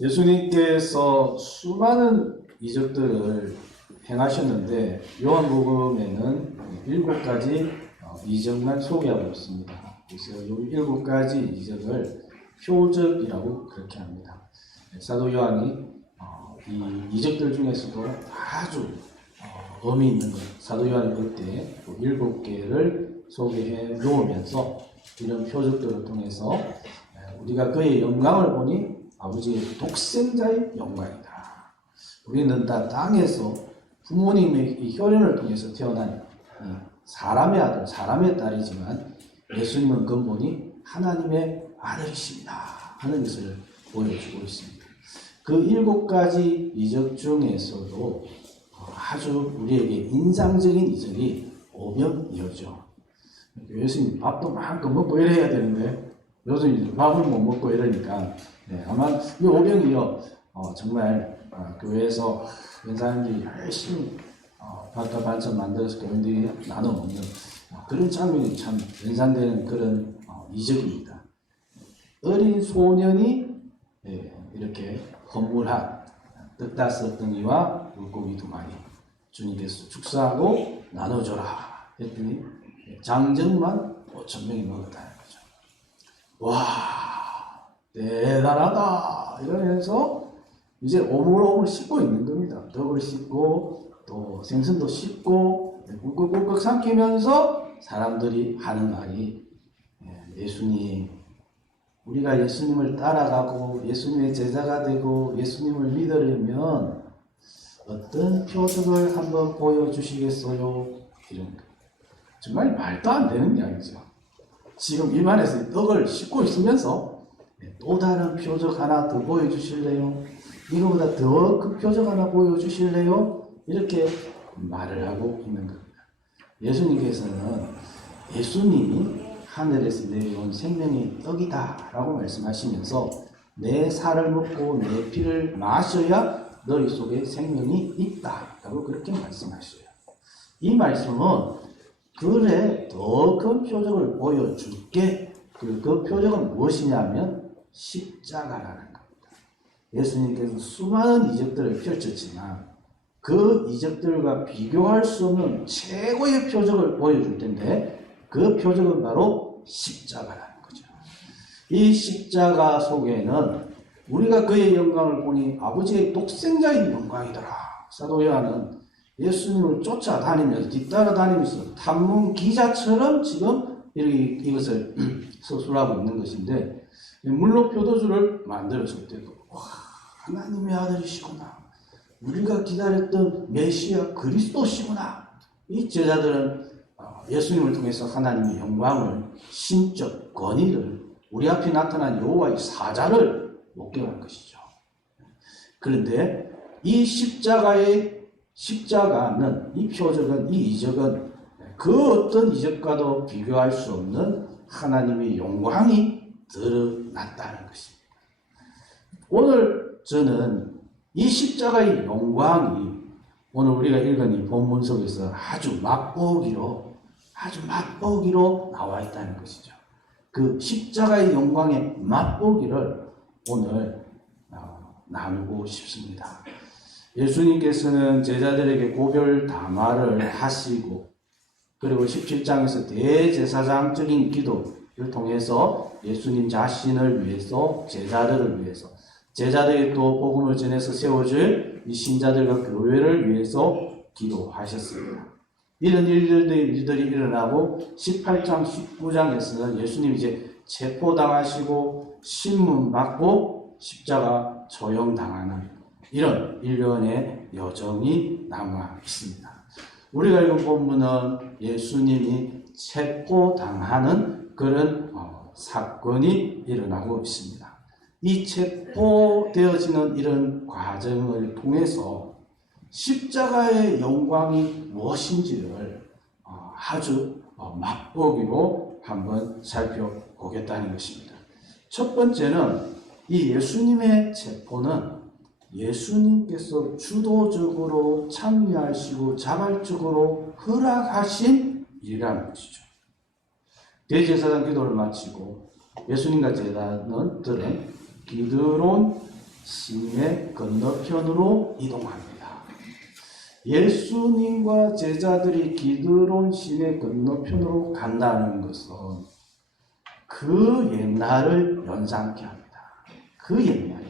예수님께서 수많은 이적들을 행하셨는데 요한복음에는 7가지 이적만 소개하고 있습니다. 그래서 이 7가지 이적을 표적이라고 그렇게 합니다. 사도 요한이 이 이적들 중에서도 아주 의미 있는 것, 사도 요한이 볼 때 7개를 소개해 놓으면서 이런 표적들을 통해서 우리가 그의 영광을 보니 아버지의 독생자의 영광이다. 우리는 다 땅에서 부모님의 이 혈연을 통해서 태어난 사람의 아들, 사람의 딸이지만 예수님은 근본이 하나님의 아들이십니다 하는 것을 보여주고 있습니다. 그 7가지 이적 중에서도 아주 우리에게 인상적인 이적이 오병이어죠. 예수님 밥도 마음껏 먹고 이래야 되는데 요즘 밥을 못 먹고 이러니까 아마 이 오병이어 정말 교회에서 연사님들이 열심히 밥과 반찬 만들어서 교인들이 나눠 먹는 그런 장면이 참 연상되는 그런 이적입니다. 어린 소년이 이렇게 헌물한 떡 5덩이와 물고기 2마리 주님께서 축사하고 나눠줘라 했더니 장정만 5,000명이 먹었다는 거죠. 와, 대단하다 이러면서 이제 오물오물 씹고 있는 겁니다. 떡을 씹고 또 생선도 씹고 꿀꺽꿀꺽 삼키면서 사람들이 하는 말이 예수님, 우리가 예수님을 따라가고 예수님의 제자가 되고 예수님을 믿으려면 어떤 표적을 한번 보여주시겠어요? 이런 거. 정말 말도 안 되는 이야기죠. 지금 입안에서 떡을 씹고 있으면서 또 다른 표적 하나 더 보여주실래요? 이거보다 더 큰 표적 하나 보여주실래요? 이렇게 말을 하고 있는 겁니다. 예수님께서는 예수님이 하늘에서 내려온 생명의 떡이다 라고 말씀하시면서 내 살을 먹고 내 피를 마셔야 너희 속에 생명이 있다 라고 그렇게 말씀하셔요. 이 말씀은 그래 더 큰 표적을 보여줄게. 그 표적은 무엇이냐면 십자가라는 겁니다. 예수님께서 수많은 이적들을 펼쳤지만 그 이적들과 비교할 수 없는 최고의 표적을 보여줄 텐데 그 표적은 바로 십자가라는 거죠. 이 십자가 속에는 우리가 그의 영광을 보니 아버지의 독생자의 영광이더라. 사도 요한은 예수님을 쫓아다니면서 뒤따라다니면서 탐문 기자처럼 지금 이것을 서술하고 있는 것인데 물로 표도주를 만들었을 때도 와, 하나님의 아들이시구나. 우리가 기다렸던 메시아 그리스도시구나. 이 제자들은 예수님을 통해서 하나님의 영광을, 신적 권위를, 우리 앞에 나타난 여호와의 사자를 목격한 것이죠. 그런데 이 십자가는, 이 표적은, 이 이적은 그 어떤 이적과도 비교할 수 없는 하나님의 영광이 드러났다는 것입니다. 오늘 저는 이 십자가의 영광이 오늘 우리가 읽은 이 본문 속에서 아주 맛보기로 나와 있다는 것이죠. 그 십자가의 영광의 맛보기를 오늘 나누고 싶습니다. 예수님께서는 제자들에게 고별 담화를 하시고 그리고 17장에서 대제사장적인 기도를 통해서 예수님 자신을 위해서 제자들을 위해서 제자들이 또 복음을 전해서 세워줄 이 신자들과 교회를 위해서 기도하셨습니다. 이런 일들이 일어나고 18장, 19장에서는 예수님 이제 체포당하시고 신문받고 십자가 처형당하는 이런 일련의 여정이 남아 있습니다. 우리가 읽은 본문은 예수님이 체포당하는 그런 사건이 일어나고 있습니다. 이 체포되어지는 이런 과정을 통해서 십자가의 영광이 무엇인지를 아주 맛보기로 한번 살펴보겠다는 것입니다. 첫 번째는 이 예수님의 체포는 예수님께서 주도적으로 참여하시고 자발적으로 허락하신 일이라는 것이죠. 대제사장 기도를 마치고 예수님과 제자들은 기드론 시내 건너편으로 이동합니다. 예수님과 제자들이 기드론 시내 건너편으로 간다는 것은 그 옛날을 연상케 합니다. 그 옛날에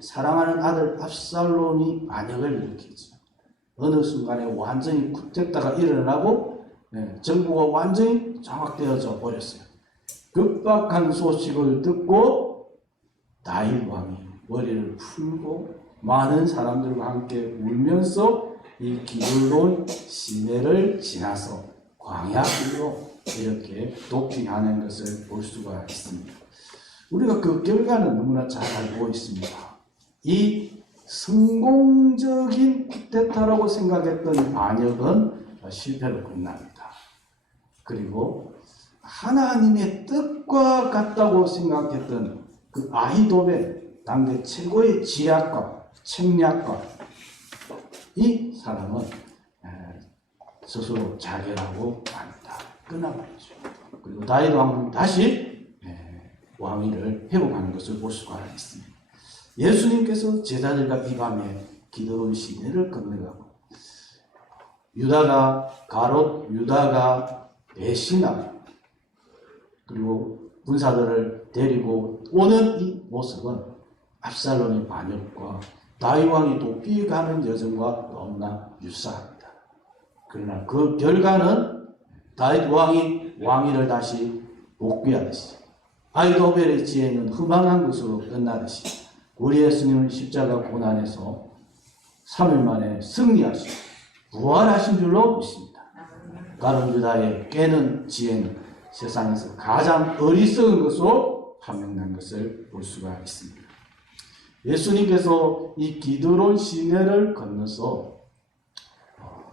사랑하는 아들 압살롬이 반역을 일으키죠. 어느 순간에 완전히 쿠데타가 일어나고 정부가 완전히 장악되어져 버렸어요. 급박한 소식을 듣고 다윗 왕이 머리를 풀고 많은 사람들과 함께 울면서 이 기드론 시내를 지나서 광야길로 이렇게 도피하는 것을 볼 수가 있습니다. 우리가 그 결과는 너무나 잘 알고 있습니다. 이 성공적인 쿠데타라고 생각했던 반역은 실패로 끝납니다. 그리고 하나님의 뜻과 같다고 생각했던 그 아히도벨, 당대 최고의 지략가, 책략가, 이 사람은 스스로 자결하고 맙니다. 끝나버리죠. 그리고 다윗 왕은 다시 왕위를 회복하는 것을 볼 수가 있습니다. 예수님께서 제자들과 이 밤에 기드론 시내를 건너가고 유다가 배신하고 그리고 군사들을 데리고 오는 이 모습은 압살롬의 반역과 다윗 왕이 도피가는 여정과 너무나 유사합니다. 그러나 그 결과는 다윗 왕이 왕위를 다시 복귀하듯이 아히도벨의 지혜는 흠망한 것으로 끝나듯이 우리 예수님은 십자가 고난에서 3일 만에 승리하시고 부활하신 줄로 믿습니다. 가룟 유다의 깨는 지혜는 세상에서 가장 어리석은 것으로 판명난 것을 볼 수가 있습니다. 예수님께서 이 기드론 시내를 건너서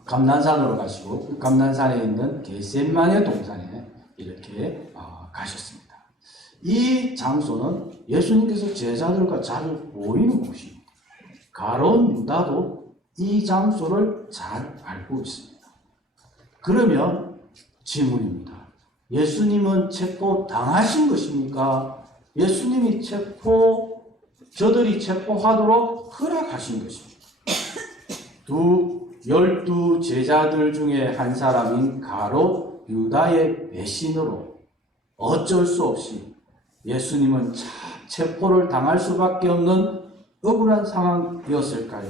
감난산으로 가시고 그 감난산에 있는 겟세마네 동산에 이렇게 가셨습니다. 이 장소는 예수님께서 제자들과 자주 보이는 곳입니다. 가룟 유다도 이 장소를 잘 알고 있습니다. 그러면 질문입니다. 예수님은 체포당하신 것입니까? 예수님이 저들이 체포하도록 허락하신 것입니다. 12 제자들 중에 한 사람인 가룟 유다의 배신으로 어쩔 수 없이 예수님은 체포를 당할 수밖에 없는 억울한 상황이었을까요?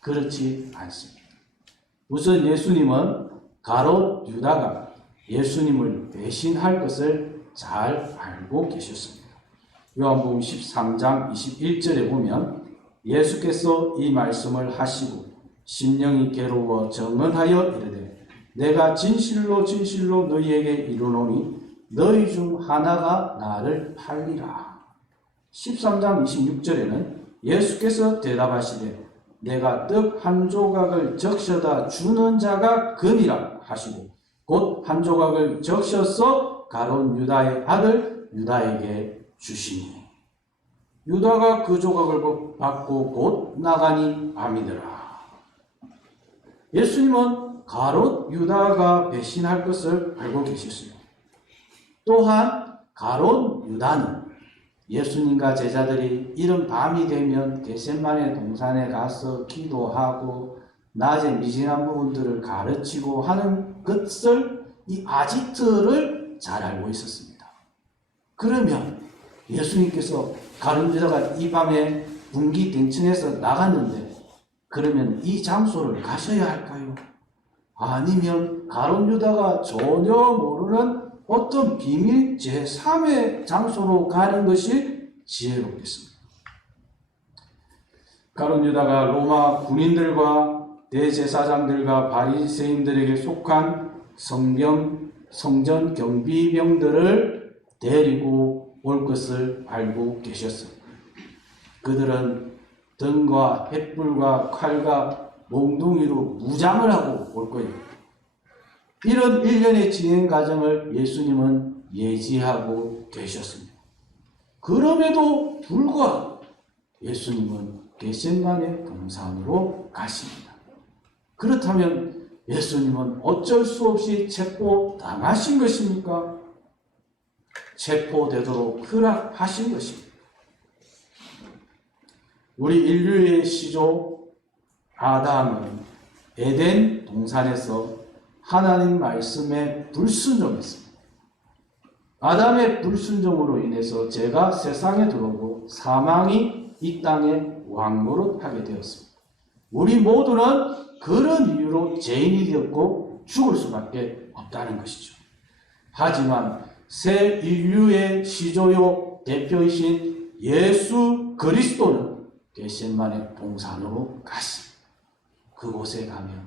그렇지 않습니다. 우선 예수님은 가룟 유다가 예수님을 배신할 것을 잘 알고 계셨습니다. 요한복음 13장 21절에 보면 예수께서 이 말씀을 하시고 심령이 괴로워 정언하여 이르되 내가 진실로 진실로 너희에게 이르노니 너희 중 하나가 나를 팔리라. 13장 26절에는 예수께서 대답하시되 내가 떡 한 조각을 적셔다 주는 자가 금이라 하시고 곧 한 조각을 적셔서 가룟 유다의 아들 유다에게 주시니 유다가 그 조각을 받고 곧 나가니 밤이더라. 예수님은 가룟 유다가 배신할 것을 알고 계셨습니다. 또한 가룟 유다는 예수님과 제자들이 이른 밤이 되면 겟세마네 동산에 가서 기도하고 낮에 미진한 부분들을 가르치고 하는 것을 이 아지트를 잘 알고 있었습니다. 그러면 예수님께서 가룟 유다가 이 밤에 분기댕천에서 나갔는데 그러면 이 장소를 가셔야 할까요? 아니면 가룟 유다가 전혀 모르는 어떤 비밀 제3의 장소로 가는 것이 지혜롭겠습니다. 가룟 유다가 로마 군인들과 대제사장들과 바리새인들에게 속한 성전 경비병들을 데리고 올 것을 알고 계셨습니다. 그들은 등과 횃불과 칼과 몽둥이로 무장을 하고 올 거예요. 이런 일련의 진행 과정을 예수님은 예지하고 계셨습니다. 그럼에도 불구하고 예수님은 겟세마네 동산으로 가십니다. 그렇다면 예수님은 어쩔 수 없이 체포당하신 것입니까? 체포되도록 허락하신 것입니다. 우리 인류의 시조 아담은 에덴 동산에서 하나님 말씀에 불순종했습니다. 아담의 불순종으로 인해서 죄가 세상에 들어오고 사망이 이 땅에 왕노릇하게 되었습니다. 우리 모두는 그런 이유로 죄인이 되었고 죽을 수밖에 없다는 것이죠. 하지만 새 인류의 시조요 대표이신 예수 그리스도는 겟세마네 동산으로 가십니다. 그곳에 가면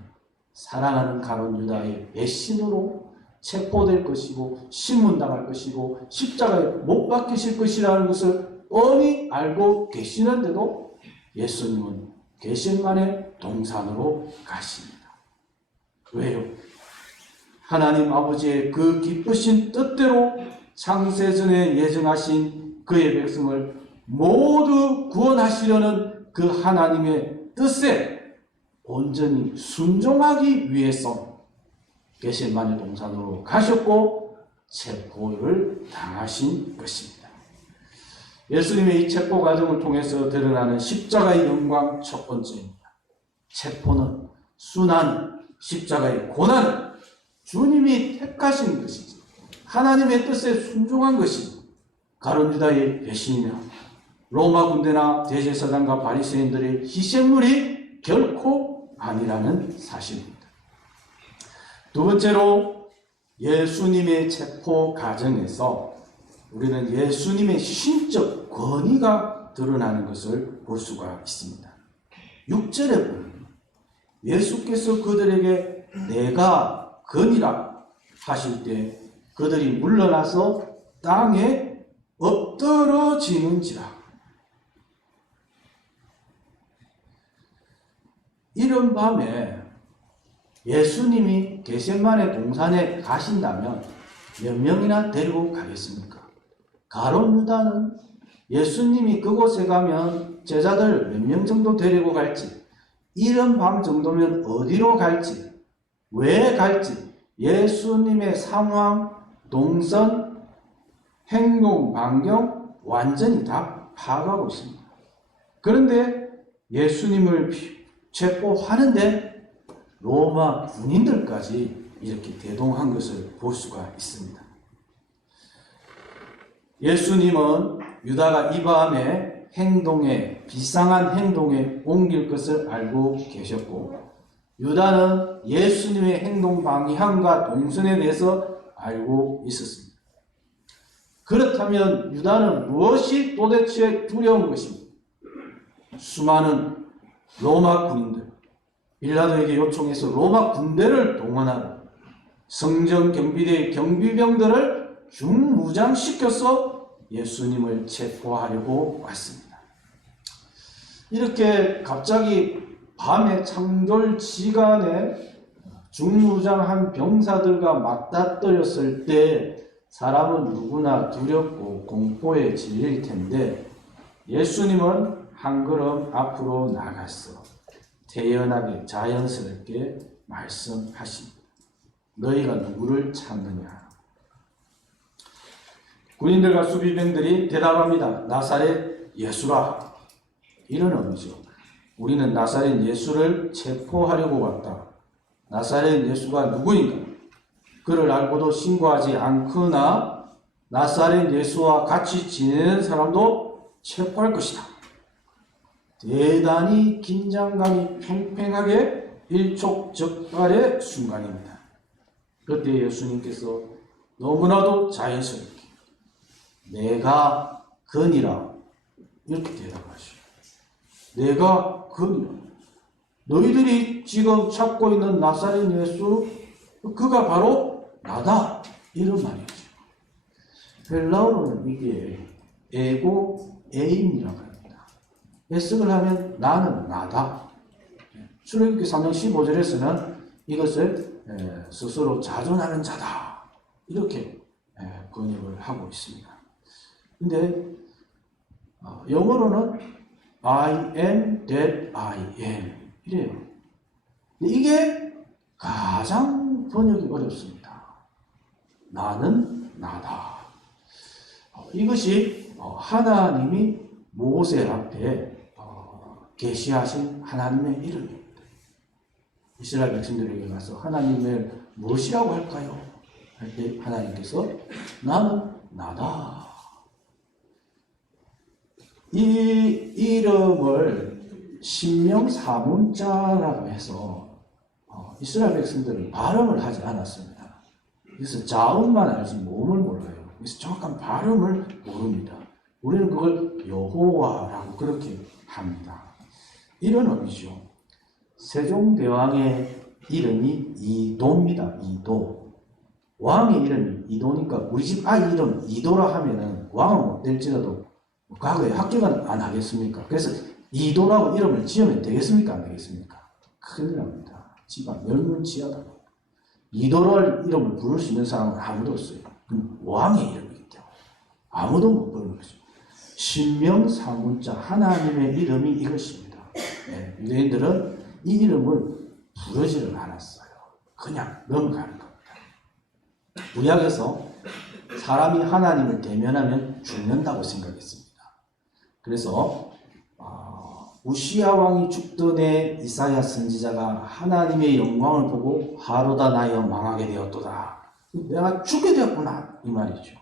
사랑하는 가룟 유다의 배신으로 체포될 것이고 신문당할 것이고 십자가에 못 박히실 것이라는 것을 뻔히 알고 계시는데도 예수님은 겟세마네 동산으로 가십니다. 왜요? 하나님 아버지의 그 기쁘신 뜻대로 창세전에 예정하신 그의 백성을 모두 구원하시려는 그 하나님의 뜻에 온전히 순종하기 위해서 겟세마네 동산으로 가셨고 체포를 당하신 것입니다. 예수님의 이 체포 과정을 통해서 드러나는 십자가의 영광 첫 번째입니다. 체포는 순환, 십자가의 고난, 주님이 택하신 것이지 하나님의 뜻에 순종한 것이 가룟 유다의 배신이며 로마 군대나 대제사장과 바리새인들의 희생물이 결코 아니라는 사실입니다. 두 번째로 예수님의 체포 과정에서 우리는 예수님의 신적 권위가 드러나는 것을 볼 수가 있습니다. 6절에 보면 예수께서 그들에게 내가 건이라 하실 때 그들이 물러나서 땅에 엎드러지는지라. 이른 밤에 예수님이 겟세마네 동산에 가신다면 몇 명이나 데리고 가겠습니까? 가룟 유다는 예수님이 그곳에 가면 제자들 몇 명 정도 데리고 갈지, 이른 밤 정도면 어디로 갈지, 왜 갈지 예수님의 상황, 동선, 행동, 반경 완전히 다 파악하고 있습니다. 그런데 예수님을 체포하는데 로마 군인들까지 이렇게 대동한 것을 볼 수가 있습니다. 예수님은 유다가 이 밤에 비상한 행동에 옮길 것을 알고 계셨고 유다는 예수님의 행동 방향과 동선에 대해서 알고 있었습니다. 그렇다면 유다는 무엇이 도대체 두려운 것입니까? 수많은 로마 군인들, 빌라도에게 요청해서 로마 군대를 동원하고 성전 경비대의 경비병들을 중무장시켜서 예수님을 체포하려고 왔습니다. 이렇게 갑자기 밤에 창졸지간에 중무장한 병사들과 맞닥뜨렸을 때 사람은 누구나 두렵고 공포에 질릴 텐데 예수님은 한 걸음 앞으로 나가서 태연하게 자연스럽게 말씀하십니다. 너희가 누구를 찾느냐? 군인들과 수비병들이 대답합니다. 나사렛 예수라. 이런 의미죠. 우리는 나사렛 예수를 체포하려고 왔다. 나사렛 예수가 누구인가? 그를 알고도 신고하지 않거나 나사렛 예수와 같이 지내는 사람도 체포할 것이다. 대단히 긴장감이 팽팽하게 일촉즉발의 순간입니다. 그때 예수님께서 너무나도 자연스럽게 내가 건이라 이렇게 대답하시오. 내가 건이라. 너희들이 지금 찾고 있는 나사렛 예수 그가 바로 나다. 이런 말이죠. 헬라어로는 이게 에고 에임이라고 합니다. 해석을 하면 나는 나다. 출애굽기 3장 15절에서는 이것을 스스로 자존하는 자다. 이렇게 번역을 하고 있습니다. 근데 영어로는 I am that I am 이래요. 근데 이게 가장 번역이 어렵습니다. 나는 나다. 이것이 하나님이 모세 앞에 계시하신 하나님의 이름입니다. 이스라엘 백성들에게 가서 하나님을 무엇이라고 할까요? 할 때 하나님께서 나는 나다. 이 이름을 신명사문자라고 해서 이스라엘 백성들은 발음을 하지 않았습니다. 그래서 자음만 알지 몸을 몰라요. 그래서 정확한 발음을 모릅니다. 우리는 그걸 여호와라고 그렇게 합니다. 이런 의미죠. 세종대왕의 이름이 이도입니다. 이도. 왕의 이름이 이도니까 우리 집 아이 이름 이도라 하면은 왕은 못 될지라도 과거에 합격은 안 하겠습니까? 그래서 이도라고 이름을 지으면 되겠습니까? 안 되겠습니까? 큰일 납니다. 집안 멸문지하다. 이도라는 이름을 부를 수 있는 사람은 아무도 없어요. 그럼 왕의 이름이기 때문에 아무도 못 부르는 거죠. 신명사문자 하나님의 이름이 이것입니다. 네, 유대인들은 이 이름을 부르지를 않았어요. 그냥 넘어가는 겁니다. 구약에서 사람이 하나님을 대면하면 죽는다고 생각했습니다. 그래서 우시야 왕이 죽던 해 이사야 선지자가 하나님의 영광을 보고 하루다 나여 망하게 되었도다. 내가 죽게 되었구나 이 말이죠.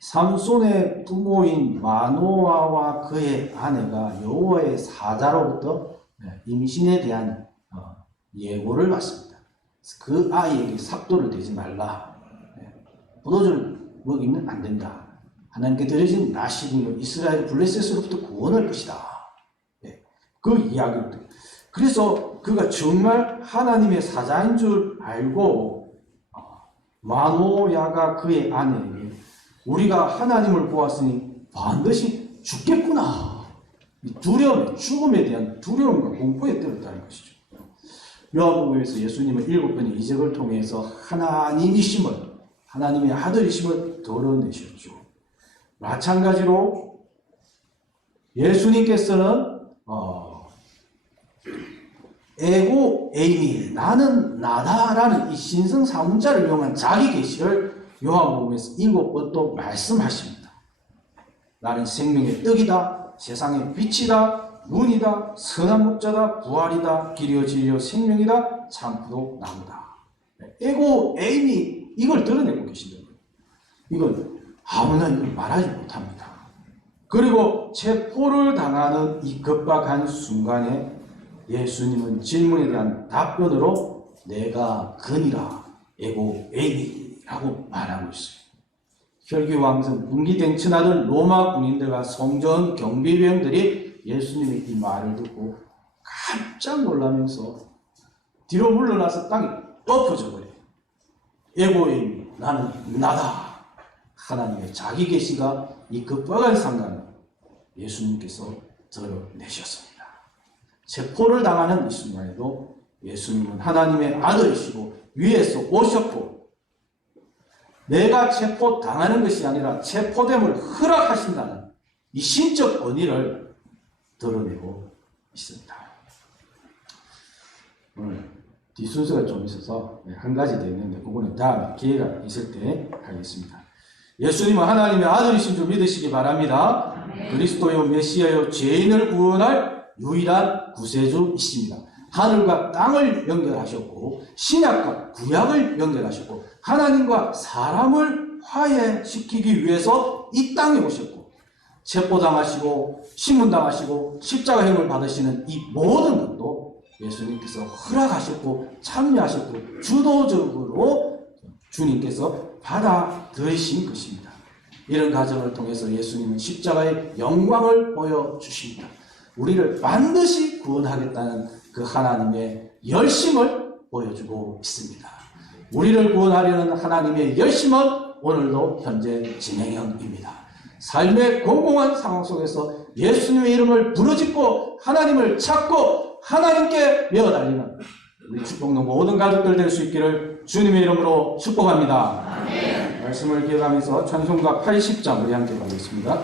삼손의 부모인 마노아와 그의 아내가 여호와의 사자로부터 임신에 대한 예고를 받습니다. 그 아이에게 삭도를 대지 말라. 포도주를 먹이면 안 된다. 하나님께 드려진 나시군요. 이스라엘 블레셋으로부터 구원할 것이다. 그 이야기를 듣고. 그래서 그가 정말 하나님의 사자인 줄 알고 마노야가 그의 아내에게 우리가 하나님을 보았으니 반드시 죽겠구나. 두려움, 죽음에 대한 두려움과 공포에 떨었다는 것이죠. 요한복음에서 예수님은 7번의 이적을 통해서 하나님이심을, 하나님의 아들이심을 드러내셨죠. 마찬가지로 예수님께서는 에고 에이미, 나는 나다라는 이 신성사문자를 이용한 자기 계시를 요한복음에서 7번 또 말씀하십니다. 나는 생명의 떡이다, 세상의 빛이다, 문이다, 선한 목자다, 부활이다, 길이요 진리요 생명이다, 참포도 나무다. 에고 에이미 이걸 드러내고 계신다고요. 이건 아무나 이걸 말하지 못합니다. 그리고 체포를 당하는 이 급박한 순간에 예수님은 질문에 대한 답변으로 내가 그니라 에고 에이미라고 말하고 있어요. 혈기왕성 분기댕천하던 로마 군인들과 성전 경비병들이 예수님의 이 말을 듣고 깜짝 놀라면서 뒤로 물러나서 땅에 엎어져 버려요. 에고 에이미, 나는 나다. 하나님의 자기 계시가 이 급박한 상황을 예수님께서 드러내셨습니다. 체포를 당하는 이 순간에도 예수님은 하나님의 아들이시고 위에서 오셨고 내가 체포당하는 것이 아니라 체포됨을 허락하신다는 이 신적 권위를 드러내고 있습니다. 오늘 뒷순서가 좀 있어서 한 가지 더 있는데 그거는 다음에 기회가 있을 때 하겠습니다. 예수님은 하나님의 아들이신 줄 믿으시기 바랍니다. 그리스도요 메시아요 죄인을 구원할 유일한 구세주이십니다. 하늘과 땅을 연결하셨고 신약과 구약을 연결하셨고 하나님과 사람을 화해시키기 위해서 이 땅에 오셨고 체포당하시고 신문당하시고 십자가형을 받으시는 이 모든 것도 예수님께서 허락하셨고 참여하셨고 주도적으로 주님께서 받아들이신 것입니다. 이런 과정을 통해서 예수님은 십자가의 영광을 보여주십니다. 우리를 반드시 구원하겠다는 그 하나님의 열심을 보여주고 있습니다. 우리를 구원하려는 하나님의 열심은 오늘도 현재 진행형입니다. 삶의 공공한 상황 속에서 예수님의 이름을 부르짖고 하나님을 찾고 하나님께 메어달리는 우리 축복로 모든 가족들 될 수 있기를 주님의 이름으로 축복합니다. 아멘. 말씀을 기억하면서 찬송가 80장 우리 함께 가겠습니다.